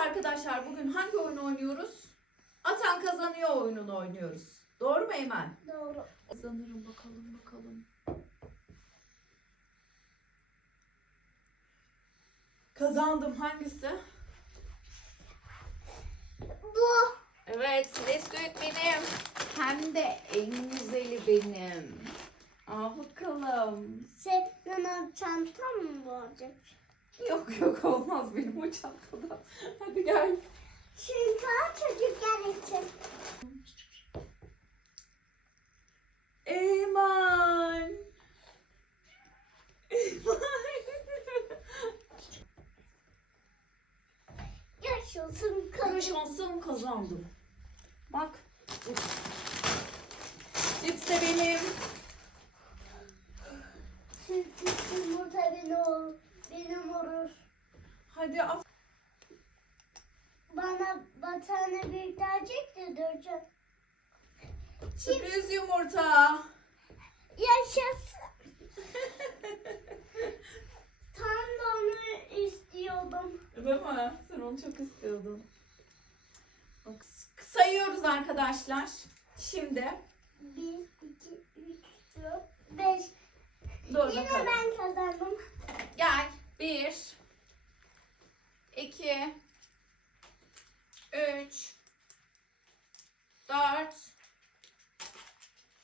arkadaşlar bugün hangi oyunu oynuyoruz? Atan kazanıyor oyununu oynuyoruz. Doğru mu Eymen? Doğru. Kazanırım bakalım bakalım. Kazandım hangisi? Bu. Evet Nesquik benim. Hem de en güzeli benim. Al bakalım. Senin çantam mı bu olacak? Yok yok olmaz benim o çantada. Hadi gel. Çünkü çocuklar için. Eyman. Eyman. Yaşasın kadın. şansım kazandım. Bak. Cips de benim. Sütlü yumurta benim olur. Benim olur. Hadi at. Bana batağını büyütecek de dörtçe. Sürpriz yumurta. Yaşasın. Tam da onu istiyordum. Değil mi? Sen onu çok istiyordun. Bak, sayıyoruz arkadaşlar. Şimdi. Bir, iki, üç, dört, beş. Dur Yine bakalım. ben kazandım.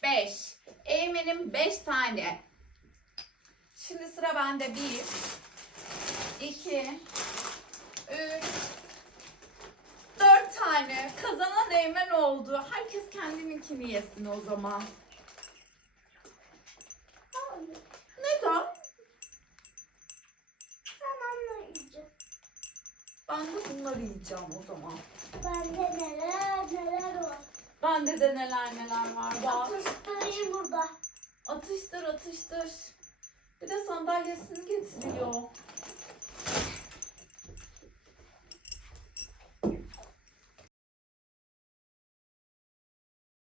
5. Eğmenim 5 tane. Şimdi sıra bende 1, 2, 3, 4 tane kazanan eğmen oldu. Herkes kendininkini yesin o zaman. Neden? Ben onları yiyeceğim. Ben de bunları yiyeceğim o zaman. Ben de neler? Bende de neler neler var. Bak. Atıştırayım burada. Atıştır atıştır. Bir de sandalyesini getiriyor.